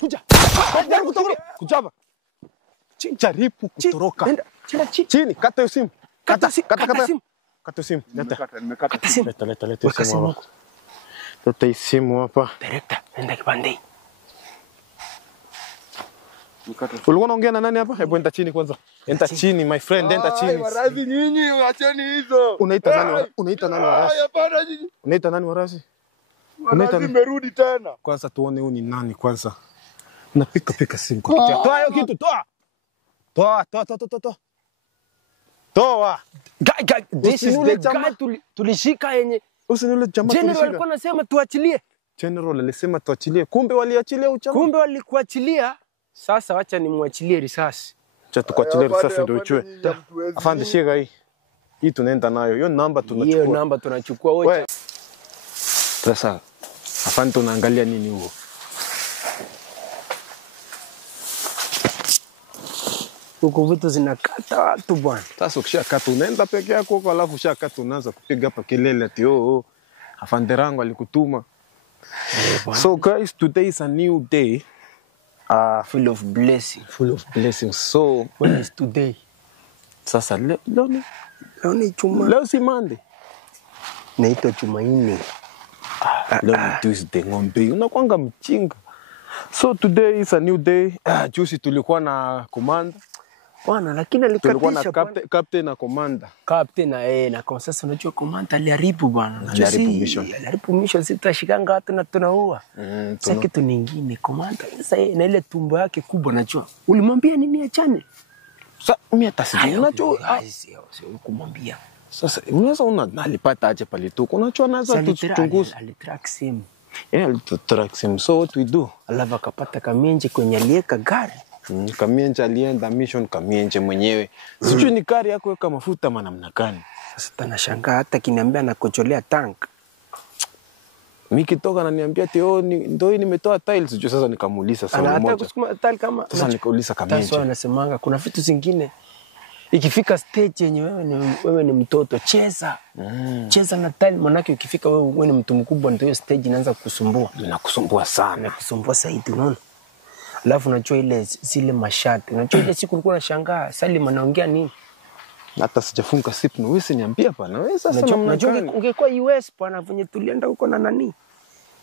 kuja. Jaribu kutoroka. Kuja hapa. Jaribu kutoroka. Chini, kata hiyo simu. Kata simu. Kata simu. Kata simu. Leta simu. Leta hii simu hapa. Director, nenda kipande. Ulikuwa unaongea na nani hapa? Hebu enda chini kwanza. Enda chini my friend, enda chini. Warazi nyinyi, acheni hizo. Unaita nani warazi? Unaita nani warazi? Warazi merudi tena. Kwanza tuone huyu ni nani kwanza. Napika simu kwa kichwa. Toa hiyo kitu, toa. Toa. This is the guy tulishika yenye. Usinule jamaa General alikuwa anasema tuachilie. General alisema tuachilie. Kumbe waliachilia uchama. Kumbe walikuachilia. Sasa wacha nimwachilie risasi. Acha tukuachilie risasi ndio uchue. Afande shika hii. Hii tunaenda nayo. Hiyo namba tunachukua. Hiyo namba tunachukua wote. Sasa afande tunaangalia nini huo? Huko vitu zinakata watu bwana. Sasa ukishakata unaenda peke yako huko, alafu ushakata unaanza kupiga hapa kelele ati oh afande rangu alikutuma. So guys, today is a new day. Full of blessings. So when is today? Sasa leo ni Jumaa. Leo si Monday. Naitwa Jumanne. Leo ni Tuesday ng'ombe. Unakwanga mchinga. So today is a new day. Juzi tulikuwa na commander. Bwana lakini alikatisha tulikuwa na captain na commander. Captain na kwa sasa unajua commander aliharibu bwana. Aliharibu mission sitashikanga watu na tunaua. Sasa kitu nyingine commander sasa na ile tumbo yake kubwa najua. Ulimwambia nini achane? Sasa mimi hata sijui. Unajua sio kumwambia. Sasa unaweza alipata aje pale tu. Unajua anaweza tuchunguze. Alitrack sim. Alitrack sim. So what we do? Alafu akapata kamienje kwenye alieka gari. Kamienje alienda mission kamienje mwenyewe. Sijui ni gari yako weka mafuta maana namna gani. Sasa tanashangaa hata kiniambia nakocholea tank. Mimi kitoka ananiambia ati ndio hii nimetoa tiles sijui sasa nikamuuliza sana moja. Anataka kusukuma tile kama sasa nikauliza kamienje. Sasa anasemanga kuna vitu zingine ikifika stage yenye wewe ni mtoto cheza. Cheza na tile manake ukifika wewe ni mtu mkubwa ndio hiyo stage inaanza kukusumbua. Inakusumbua sana. Inakusumbua zaidi unaona. Alafu unajua ile zile mashati. Unajua ile siku ulikuwa unashangaa Salim anaongea nini? Hata sijafunga sip na wewe niambia bana. Wewe sasa unajua ungekuwa US bwana venye tulienda huko na nani?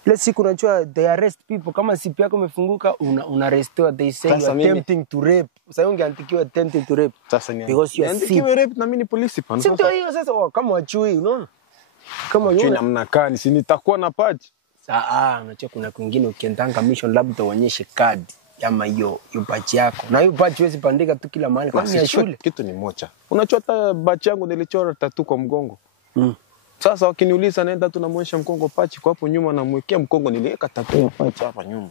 Ile siku unajua they arrest people kama sip yako imefunguka una arrestiwa they say you are attempting to rape. Sasa ungeandikiwa attempting to rape. Sasa ni because you are andikiwa rape na mimi ni polisi pana. Sio hiyo sasa kama wachui unaona? Kama wewe namna gani si nitakuwa na badge. Unajua kuna kwingine ukiendanga mission labda uonyeshe card ama hiyo badge yako. Na hiyo badge huwezi bandika tu kila mahali kama ya shule. Kitu ni moja. Unajua hata badge yangu nilichora tattoo kwa mgongo. Sasa wakiniuliza naenda tunamwonyesha mkongo patch kwa hapo nyuma na mwekea mkongo niliweka tattoo patch hapa nyuma.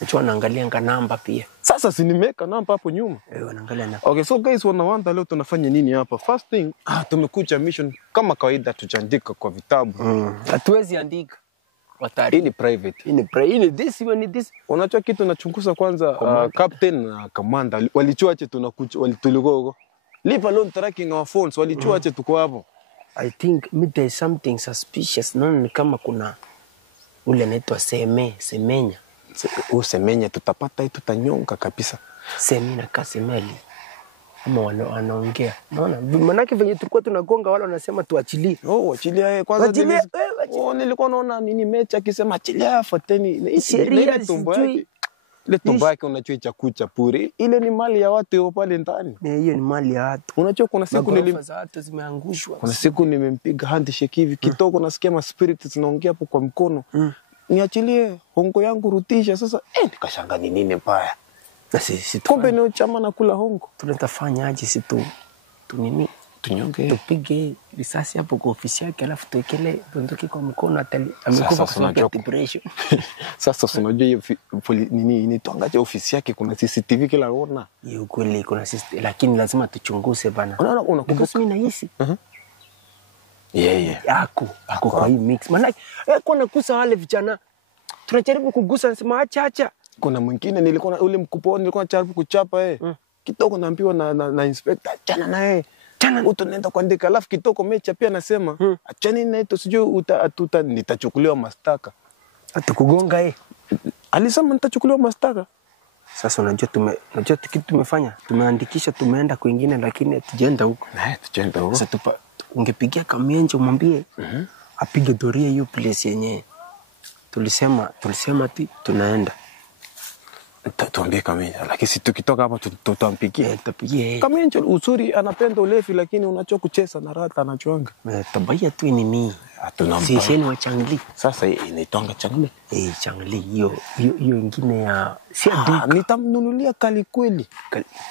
Unajua naangalia namba pia. Sasa si nimeweka namba hapo nyuma. Naangalia namba. Okay, so guys wanawaanda leo tunafanya nini hapa? First thing, tumekuja mission kama kawaida tujaandika kwa vitabu. Hatuwezi andika. Hii ni private. Hii ni this. Unajua kitu nachunguza kwanza captain na commander walichua aje tulikuwa huko. Leave alone tracking our phones walichua aje tuko hapo. I think there is something suspicious. Naona kama kuna ule anaitwa Semenya. Semenya tutapata tutanyonga kabisa. Semina kasemeli. Ama wanaongea. Unaona? Manake venye tulikuwa tunagonga wale wanasema tuachilie. Achilia kwanza. Nilikuwa naona nini mecha akisema achilia fateni. Ile tumbo yake. Ile tumbo yake unajua chakucha puri. Ile ni mali ya watu wao pale ndani. Hiyo ni mali ya watu. Unajua kuna siku watu zimeangushwa. Kuna siku nimempiga handshake hivi kitoko nasikia ma spirit zinaongea hapo kwa mkono. Niachilie hongo yangu rutisha sasa nikashanga ni nini mbaya. Na sisi kumbe ni chama na kula hongo. Tunatafanya aje si tu nini tunyonge tupige risasi hapo kwa ofisi yake alafu tuekele bunduki kwa mkono amekufa kwa depression. Sasa unajua hiyo nini initoangaje ofisi yake kuna CCTV kila kona. Hiyo kweli kuna CCTV lakini lazima tuchunguze bana. Unakumbuka mimi nahisi. Ako kwa hii mix. Maana kuna kusa wale vijana. Tunajaribu kugusa nasema acha. Kuna mwingine nilikuwa ule mkubwa nilikuwa najaribu kuchapa kitoko naambiwa na inspector achana naye. Utaenda kuandika alafu kitoko mecha pia nasema achani na ito sijui nitachukuliwa mashtaka. Atakugonga Alisema nitachukuliwa mashtaka. Sasa unajua kitu tumefanya? Tumeandikisha tumeenda kwingine lakini hatujaenda huko. Tujaenda huko. Sasa ungepigia Kamienje umwambie apige doria hiyo place yenyewe. Tulisema tunaenda. Tuambie Kamienje, lakini si tukitoka hapa tutampigia. Tutapigia. Kamienje uzuri anapenda ulevi lakini unachoka kucheza na rata anachoanga. Tabaya tu ni mimi. Sisi ni wachangli. Sasa inaitanga changli. Changli hiyo nyingine ya si duka. Nitamnunulia Kalikweli.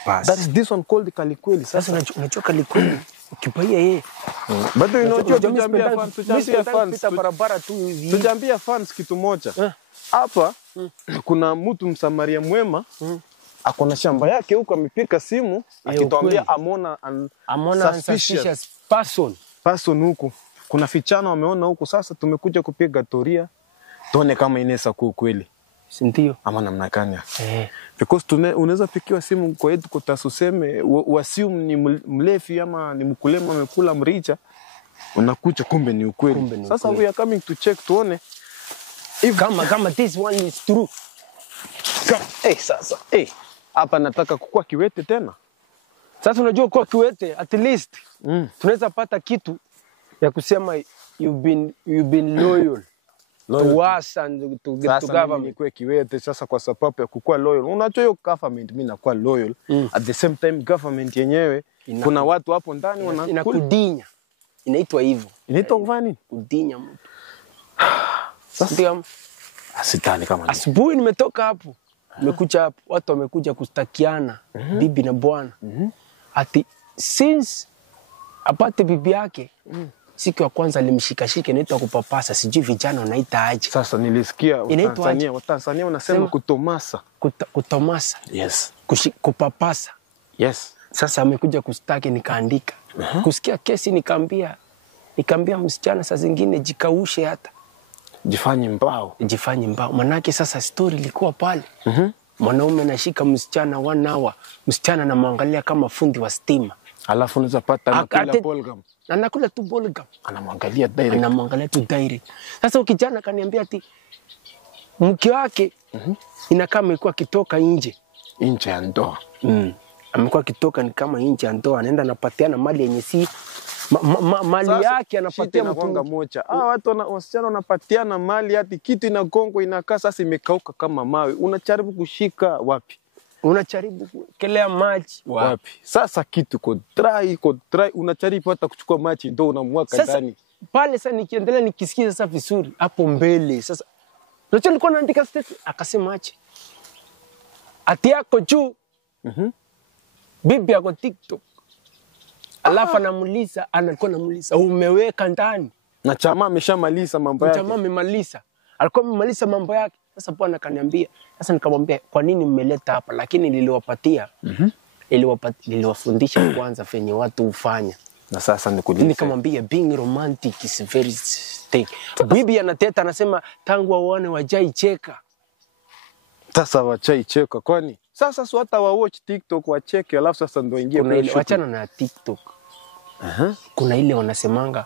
That is this one called Kalikweli. Sasa unajua Kalikweli ukipaia yeye. Bado unajua tujambia fans barabara tu hivi. Tujambia fans kitu moja. Hapa kuna mtu Msamaria mwema akona shamba yake huko amepika simu akituambia amona suspicious person huko. Kuna fichana wameona huko, sasa tumekuja kupiga doria tuone kama inaweza kuwa kweli. Si ndio? Ama namna gani? Because unaweza pikiwa simu kwa yetu kutaseme wasium ni mlevi ama ni mkulima amekula mricha, unakuja kumbe ni ukweli. Sasa we are coming to check tuone if kama this one is true. Sasa hapa nataka kukua kiwete tena. Sasa unajua kwa kiwete at least tunaweza pata kitu ya kusema you've been loyal to us and to government. Kwa kiwete sasa kwa sababu ya kukua loyal. Unajua hiyo government mimi nakuwa loyal. At the same time government yenyewe kuna watu hapo ndani inakudinya. Inaitwa hivyo. Inaitwa gani? Kudinya mtu. Sasa asitani kama ni. Asubuhi nimetoka hapo. Nimekuja hapo, watu wamekuja kustakiana bibi na bwana. Ati since apate bibi yake siku ya kwanza alimshikashika inaitwa kupapasa, sijui vijana wanaita aje. Sasa nilisikia Watanzania wanasema kutomasa. Kutomasa. Yes. Kupapasa. Yes. Sasa amekuja kustaki nikaandika. Kusikia kesi nikaambia msichana saa zingine jikaushe hata. Jifanye mbao. Manake sasa story ilikuwa pale. Mwanaume anashika msichana 1 hour. Msichana anamwangalia kama fundi wa stima. Alafu unaweza pata anakula bolgam. Anakula tu bolgam. Anamwangalia direct. Sasa ukijana kaniambia ati mke wake inakaa amekuwa kitoka nje ya ndoa. Amekuwa kitoka ni kama nje ya ndoa, anaenda anapatiana mali yenye si mali yake anapatia mtu mmoja. Watu wasichana wanapatiana mali hadi kitu inagongo inakaa sasa imekauka kama mawe. Unajaribu kushika wapi? Unajaribu kukelea maji wapi? Sasa kitu ko dry unajaribu hata kuchukua maji ndio unamwaka ndani. Pale sasa nikiendelea nikisikia sasa vizuri hapo mbele sasa. Ndio nilikuwa naandika statement akasema ache. Ati yako juu. Bibi yako TikTok. Alafu alikuwa anamuliza umeweka ndani. Na chama ameshamaliza mambo yake. Chama amemaliza. Alikuwa amemaliza mambo yake. Sasa bwana akaniambia, sasa nikamwambia kwa nini mmeleta hapa, lakini niliwapatia. Niliwafundisha kwanza venye watu hufanya. Na sasa nikamwambia being romantic is very thing. Bibi anateta anasema tangu waone wajai cheka. Sasa wachai cheka kwani? Sasa si hata wa watch TikTok wacheke alafu sasa ndio ingie kwa ile wachana na TikTok. Kuna ile wanasemanga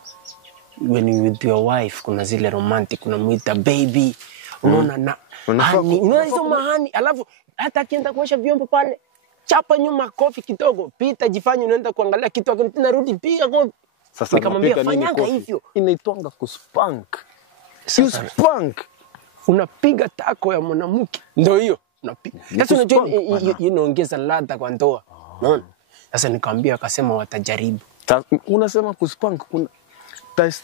when you with your wife kuna zile romantic unamuita baby. Unaona na unasoma hani alafu hata akienda kuosha vyombo pale chapa nyuma kofi kidogo pita jifanye unaenda kuangalia kitu akini narudi piga kofi. Sasa nikamwambia fanyanga hivyo inaitwanga kuspank. Sio spank. Unapiga tako ya mwanamke. Ndio hiyo. Unapiga. Sasa unajua inaongeza ladha kwa ndoa. Unaona? Sasa nikamwambia akasema watajaribu. Unasema kuspank kuna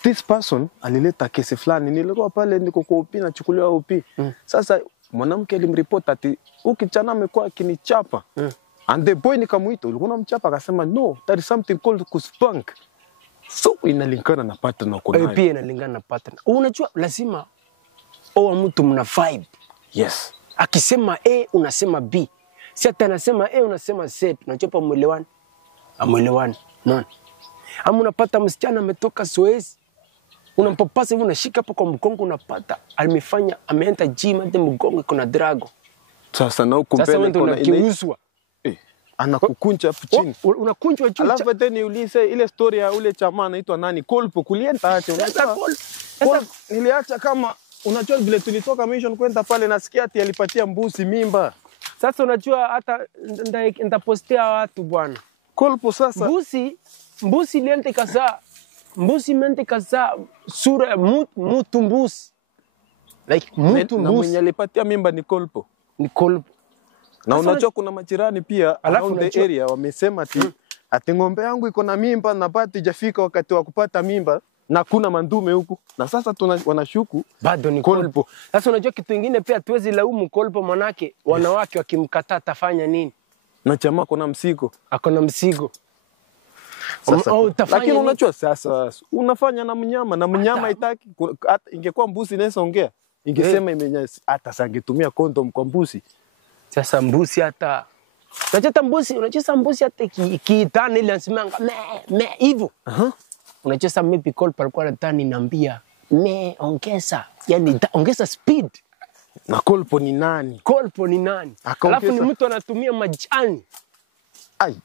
this person alileta kesi fulani nilikuwa pale niko kwa UP nachukuliwa UP. Sasa mwanamke alimripoti ati ukichana amekuwa akinichapa. And the boy nikamuita ulikuwa unamchapa akasema no that is something called kuspank. So inalingana na pattern na kuna. Pia inalingana na pattern. Unajua lazima oa mtu mna vibe. Yes. Akisema A unasema B. Si hata anasema A unasema Z. Unachopa mwelewani. Amwelewani. Nani? Ama unapata msichana ametoka Suez. Unampapasa hivi unashika hapo kwa mgongo unapata alimefanya ameenda gym hadi mgongo kuna drago. Sasa na huko mbele kuna kiuzwa. Anakukunja hapo chini. Unakunjwa juu. Alafu tena niulize ile story ya ule chama anaitwa nani? Kolpo kulienda acha. Sasa niliacha kama unajua vile tulitoka mission kwenda pale nasikia ati alipatia mbuzi mimba. Sasa unajua hata nitapostia watu bwana. Kolpo sasa. Mbuzi lente kaza. Mbuzi mente kaza sura mutu mbuzi. Like mutu Na mwenye alipatia mimba ni Kolpo. Ni Kolpo. Na unajua kuna majirani pia around the area wamesema ati ng'ombe yangu iko na mimba na bado hajafika wakati wa kupata mimba na kuna mandume huku. Na sasa wanashuku bado ni Kolpo. Sasa unajua kitu kingine pia tuwezi laumu Kolpo manake wanawake wakimkataa tafanya nini? Na chama kuna msigo. Akona msigo. Sasa, lakini unajua sasa unafanya na mnyama haitaki. Ingekuwa mbuzi inaweza ongea. Ingesema imenyasi hata sangetumia condom kwa mbuzi. Sasa mbuzi hata unacheza mbuzi hata kiitana ile ansemanga me hivyo. Unacheza maybe Kolpo alikuwa anataka niambia ongeza, yani ongeza speed. Na Kolpo ni nani? Kolpo ni nani? Alafu ni mtu anatumia majani. Ai,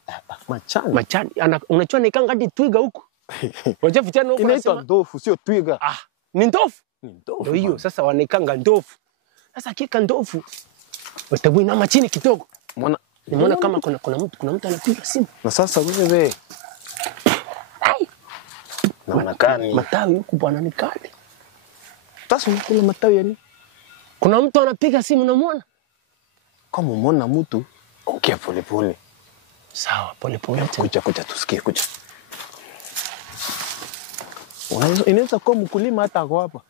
majani. Unachua nikanga hadi twiga huko. Unajua vijana huko inaitwa ndofu sio twiga. Ni ndofu. Ni ndofu. Ndio hiyo sasa wanaikanga ndofu. Sasa kika ndofu utabuina machini kidogo. Nimeona kama kuna mtu anapiga simu. Na sasa wewe naona kani matawi huko bwana ni kali. Sasa unakula matawi yani? Kuna mtu anapiga simu unamwona? Kama umeona mtu ongea pole pole. Sawa, pole pole. Kuja tusikie kuja. Inaweza kuwa mkulima hata ako hapa.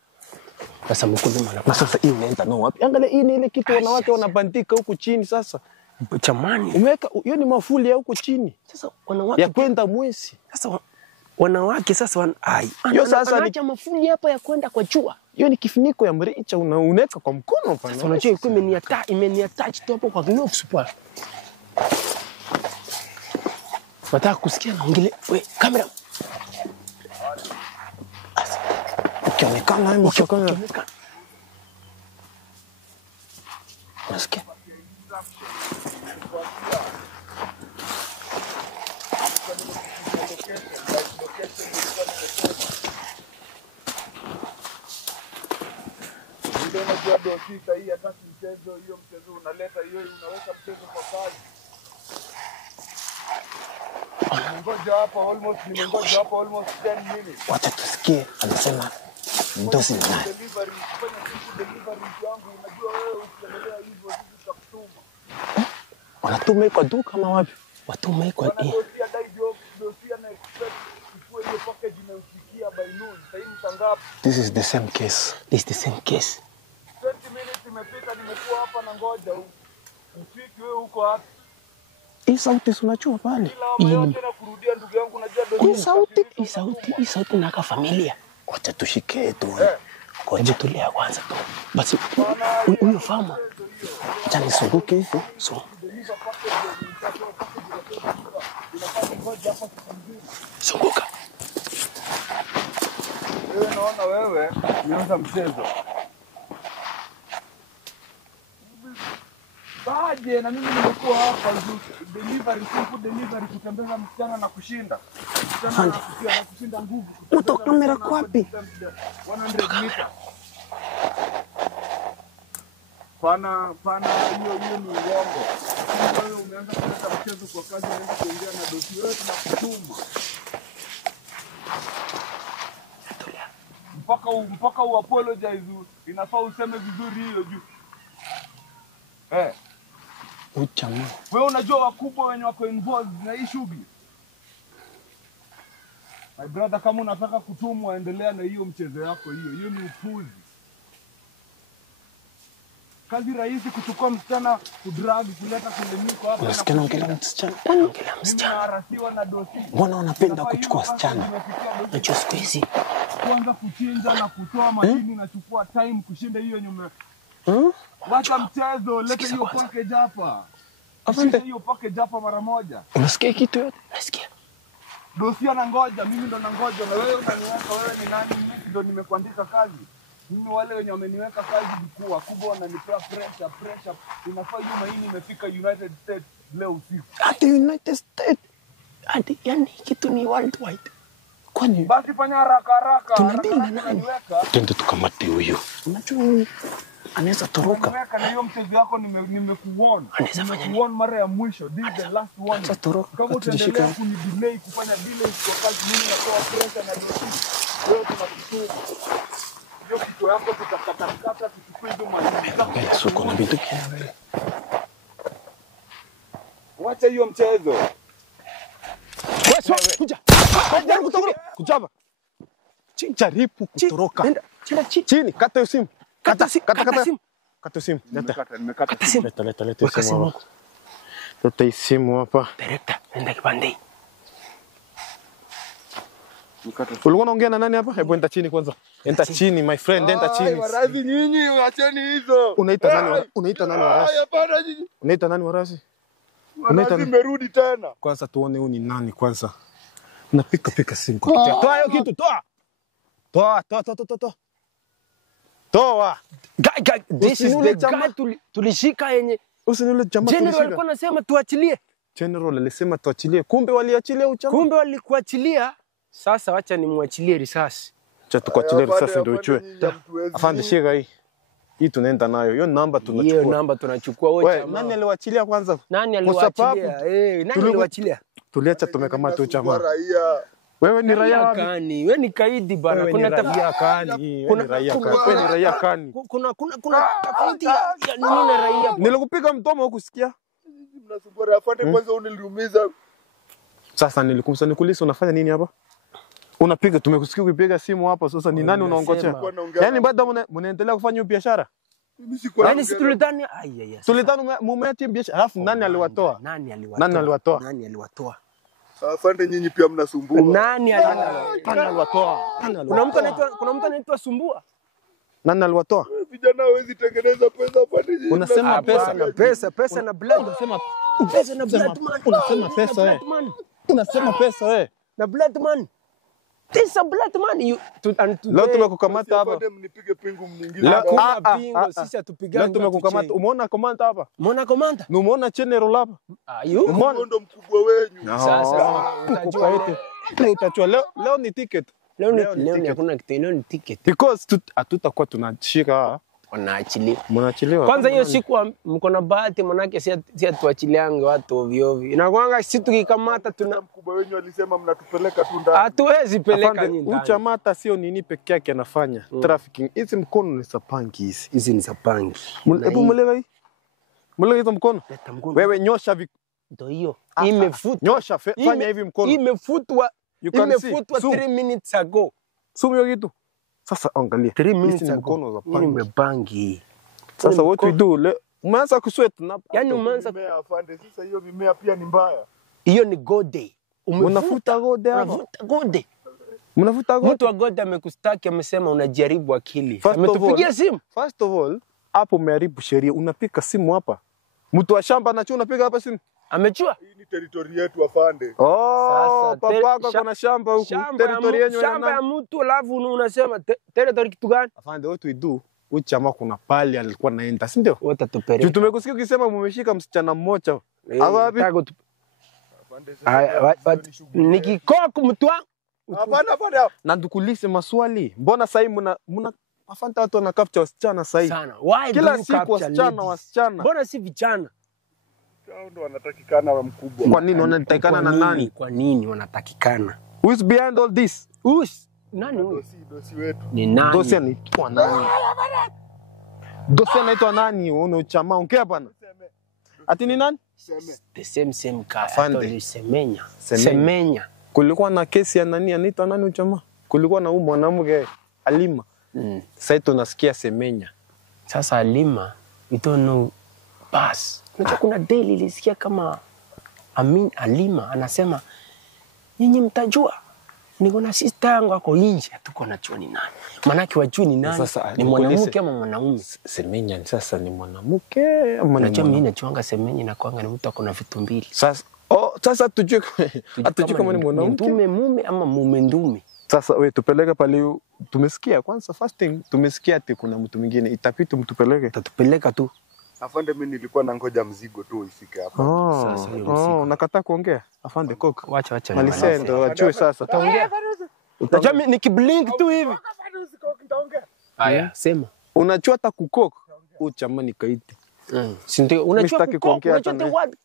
Sasa mkulima na sasa hii inaenda no wapi? Angalia hii ni ile kitu wanawake wanabandika huku chini sasa. Chamani. Umeweka hiyo ni mafuli ya huku chini. Sasa wanawake ya kwenda mwezi. Sasa wanawake sasa hiyo sasa ni mafuli hapa ya kwenda kwa jua. Hiyo ni kifuniko ya mricha unaweka kwa mkono pana. Sasa unajua iko imeniattach tu hapo kwa gloves pale. Nataka kusikia naongele. We, kamera. Ukionekana hapo ukionekana. Nasikia. Unajua dosita hii hata mchezo hiyo mchezo unaleta hiyo unaweka mchezo kwa kazi. Nimengoja hapa almost 10 minutes. Wacha tusikie anasema dosi ni nani. Delivery yangu unajua wewe ukiendelea hivyo sisi tutakutuma. Wanatuma kwa duka kama wapi? Watuma kwa dosia na expect kwa hiyo package inayofikia by noon. Sasa hivi sangapi? This is the same case. 20 minutes imepita nimekuwa hapa na ngoja ufiki wewe huko hapa. Hii sauti unachua pale. Tena kurudia ndugu yangu unajua hii sauti na familia. Wacha tushike tu. Ngoja tulia kwanza tu. Basi huyo fama. Acha nisunguke hivi. Sunguka. Wewe naona wewe nianza mchezo. Baje na mimi nimekuwa hapa delivery kutembeza msichana na kushinda. Msichana na kushinda nguvu. Uto kamera kwapi? 100 meter. Pana hiyo ni uongo. Wewe umeanza kuleta mchezo kwa kazi unaanza kuongea na dosi wewe tunakutuma. Mpaka uapologize inafaa useme vizuri hiyo juu. Uchama. Wewe unajua wakubwa wenye wako involved na hii shughuli. My brother, kama unataka kutumwa endelea na hiyo mchezo yako hiyo. Hiyo ni upuzi. Kazi rahisi kuchukua msichana kudrag kuleta kulemiko hapa. Unasikia naongelea msichana? Anaongelea msichana. Arasiwa na dosi. Mbona wanapenda kuchukua wasichana? Unajua siku hizi kwanza kuchinja na kutoa madini na chukua time kushinda hiyo nyume. Wacha mchezo, leta hiyo package hapa. Afande hiyo package hapa mara moja. Unasikia kitu yote? Nasikia. Dosia na ngoja, mimi ndo nangoja na wewe unaniweka wewe ni nani? Mimi ndo nimekuandika kazi. Mimi wale wenye wameniweka kazi bikua kubwa wananipea pressure. Inafaa hiyo maini imefika United States leo usiku. Hadi United States. Hadi yani kitu ni worldwide. Kwani Basi fanya haraka. Tunadili na nani? twende tukamate huyo. Unajua anaweza toroka. Niweka na hiyo mchezo wako nimekuona. Anaweza fanya nini? Nimekuona mara ya mwisho. This is the last one. Anaweza toroka. Kama utaendelea kunidelay kufanya delay kwa kazi mimi natoa pressure na dosi. Wewe tunakutoa. Hiyo kitu yako tutakata tuchukue hizo mali. Yesu kuna vitu kiasi. Wacha hiyo mchezo. Wewe kuja. Jaribu kutoroka. Kuja hapa. Jaribu kutoroka. Chini, kata hiyo simu. Kata simu. Kata simu. Nimekata simu. Leta simu. Leta simu hapa. Director, nenda kipande. Ulikuwa unaongea na nani hapa? Hebu enda chini kwanza. Enda chini my friend, enda chini. Warazi nyinyi, acheni hizo. Unaita nani? Unaita nani warasi? Hapana nyinyi. Unaita nani warasi? Warazi merudi tena. Kwanza tuone huyu ni nani kwanza. Napika simu kwa kitu. Toa hiyo kitu, toa. Toa. Guy, this is the guy tulishika yenye. Usinule jamaa General tulishika. alikuwa anasema tuachilie. General alisema tuachilie. Kumbe waliachilia uchama. Kumbe walikuachilia. Sasa wacha nimwachilie risasi. Cha tukuachilie risasi ndio uchue. Afande shika hii. Hii tunaenda nayo. Hiyo namba tunachukua. Hiyo namba tunachukua wewe chama. Nani aliwachilia kwanza? Nani aliwachilia? Nani aliwachilia? Tuliacha tumekamata uchama. Wewe ni raia wapi? Wewe ni kaidi bana. Kuna tabia kani. Wewe ni raia kani. Kuna tofauti ya nini na raia? Nilikupiga mdomo hukusikia. Mnasumbua afande kwanza uniliumiza. Sasa nilikulisa unafanya nini hapa? Unapiga tumekusikia ukipiga simu hapa sasa ni nani unaongojea? Yaani bado mnaendelea kufanya biashara? Mimi sikuwa. Yaani si tulidhani tulidhani mumeacha biashara. Alafu nani aliwatoa? Nani aliwatoa? Afande nyinyi pia mnasumbua. Nani aliwatoa? Kuna mtu anaitwa Sumbua. Nani aliwatoa? Vijana hawezi tengeneza pesa afande nyinyi. Unasema pesa na blood. Unasema pesa na blood man. Unasema pesa wewe. Unasema pesa wewe. Na blood man. This is a blood man. Leo tumekukamata hapa. Afande mnipige pingu mnyingine. Pingo sisi atupigane. Leo tumekukamata. Umeona komanda hapa? Umeona komanda? Na umeona general hapa? Umeona ndo mkubwa wenyu. Sasa utajua yote. Utachua leo ni ticket. Leo ni hakuna kitu, leo ni ticket. Because hatutakuwa tunashika Mnaachiliwa. Kwanza hiyo siku mko na bahati manake si atuachiliange watu ovyo ovyo. Inakuanga sisi tukikamata tuna mkubwa wenyu alisema mnatupeleka tu ndani. Hatuwezi peleka nyinyi ndani. Uchamata sio nini peke yake anafanya. Trafficking. Hizi mkono ni za pangi hizi. Hizi ni za pangi. Hebu mlewa hii. Mlewa hizo mkono. Wewe nyosha ndio hiyo. Imefutwa. Nyosha fanya hivi mkono. Imefutwa 3 minutes ago. Sumio kitu. Sasa angalia 3 minutes mkono za pangi. Nimepangi. Sasa what we do? Umeanza kusweat na yani umeanza afande. Sasa hiyo mimea pia ni mbaya. Hiyo ni gode. Unafuta gode hapo. Unafuta gode. Mnafuta gode. Mtu wa gode amekustaki amesema unajaribu akili. Ametupigia simu. First of all, hapo umeharibu sheria. Unapika simu hapa. Mtu wa shamba anachua unapiga hapa simu. Amechua? Hii ni territory yetu afande. Sasa papako kuna shamba huku territory yenu. Shamba ya mtu alafu unasema territory kitu gani? Afande what we do? Uchama kuna pale alikuwa naenda, si ndio? Watatupeleka. Tumekusikia ukisema mmeshika msichana mmoja. Wapi? Nikikoku mtu wangu. Hapana. Na ndukulise maswali. Mbona sasa mna afande watu wana capture wasichana sasa hivi? Sana. Why kila siku wasichana. Mbona si vijana? Hao ndo wanatakikana wa mkubwa. Kwa nini wanatakikana na nani? Kwa nini wanatakikana? Who is behind all this? Nani huyo? Dosi wetu. Ni nani? Dosi anaitwa nani? Dosi anaitwa nani? Uno chama ongea bana. Ati ni nani? The same guy. Semenya. Kulikuwa na kesi ya nani anaitwa nani uchama? Kulikuwa na mwanamke Alima. Sasa tunasikia Semenya. Sasa Alima, we don't know bas. Unajua kuna daily ilisikia kama Alima anasema nyinyi mtajua niko na sister yangu ako nje hatuko na chuo ni nani. Manake wajui ni nani? Ni mwanamke ama mwanaume? Semenya sasa ni mwanamke ama mwanaume? Unajua mimi nachuanga Semenya na kwanga ni mtu akona vitu mbili. Sasa tujue kama ni mwanamke mume ama mume ndume. Sasa wewe tupeleke pale tumesikia kwanza first thing tumesikia ati kuna mtu mwingine itapita mtupeleke. Tatupeleka tu. Afande mimi nilikuwa nangoja mzigo tu ifike hapa. Sasa hiyo mzigo. Nakataa kuongea. Afande koko. Wacha. Malisendo wachue sasa. Taongea. Unajua nikiblink tu hivi. Haya, sema. Unachua hata kukoka. Uchama kaiti. Si ndio? Unachua kuongea unachua the word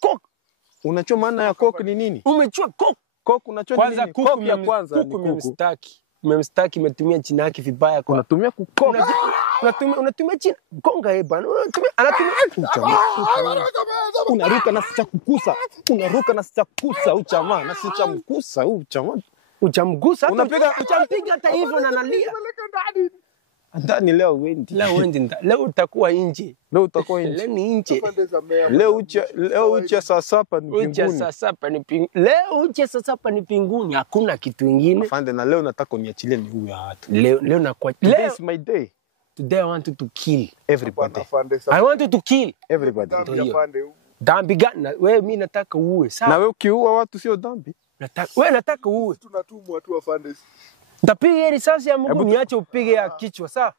coke. Unachua maana ya coke ni nini? Umechua coke. Coke unachua kwanza nini? Coke ya kwanza ni kuku. Umemstaki umetumia jina yake vibaya kwa. Unatumia kukoka. Unatumia jina gonga bwana. Anatumia unaruka na sicha kukusa. Unaruka na sicha kukusa uchama na sicha mkusa uchama. Uchamgusa Unapiga uchampiga hata hivyo na analia. Ndani leo wendi. Leo utakuwa nje. Leo utakuwa nje. Leo ni nje. Leo uche saa sapa ni pinguni. Uche saa sapa ni pinguni. Leo uche saa sapa ni pinguni. Hakuna kitu kingine. Afande na leo nataka uniachilie ni huyu hatu. Leo nakuwa. Today is my day. Today I want you to kill everybody. I want you to kill everybody. Dhambi gani? Wewe mimi nataka uue. Sawa. Na wewe ukiua watu sio dhambi. Nataka uue. Tunatumwa tu afande. Nitapiga risasi ya Mungu niache upige ya kichwa sawa?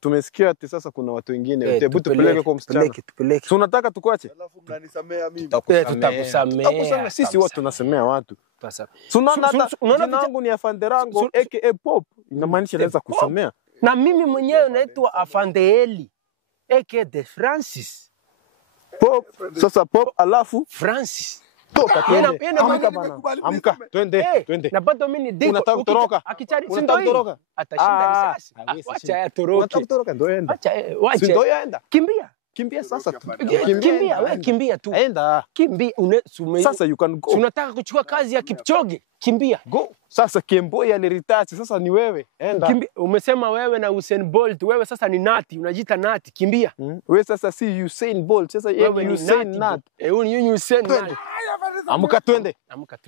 Tumesikia ati sasa kuna watu wengine. Hebu tupeleke kwa msichana. Tupeleke. Si unataka tukwache? Alafu mnanisamea mimi. Tutakusamea. Sisi watu tunasemea watu. Unaona jina langu ni Afande Rango aka Pop. Inamaanisha naweza kusamea. Na mimi mwenyewe naitwa Afande Eli aka The Francis. Pop. Sasa Pop alafu Francis. Toka twende. Amka twende. Na bado mimi ni diko. Unataka kutoroka? Unataka kutoroka? Atashinda risasi. Acha yatoroke. Unataka kutoroka ndio enda. Wacha. Ndio enda. Kimbia sasa. Kimbia wewe kimbia tu. Enda. Kimbia sasa you can go. Unataka kuchukua kazi ya Kipchoge? Kimbia. Go. Sasa Kemboi aliritachi sasa ni wewe. Enda. Kimbia. Umesema wewe na Usain Bolt. Wewe sasa ni Nati, unajiita Nati. Kimbia. Wewe sasa si Usain Bolt. Sasa wewe ni Usain Nati. Wewe ni Usain Nati. Amka twende.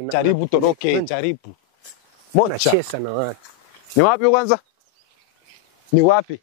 Jaribu toroke, jaribu. Mbona chesa na watu? Ni wapi kwanza? Ni wapi?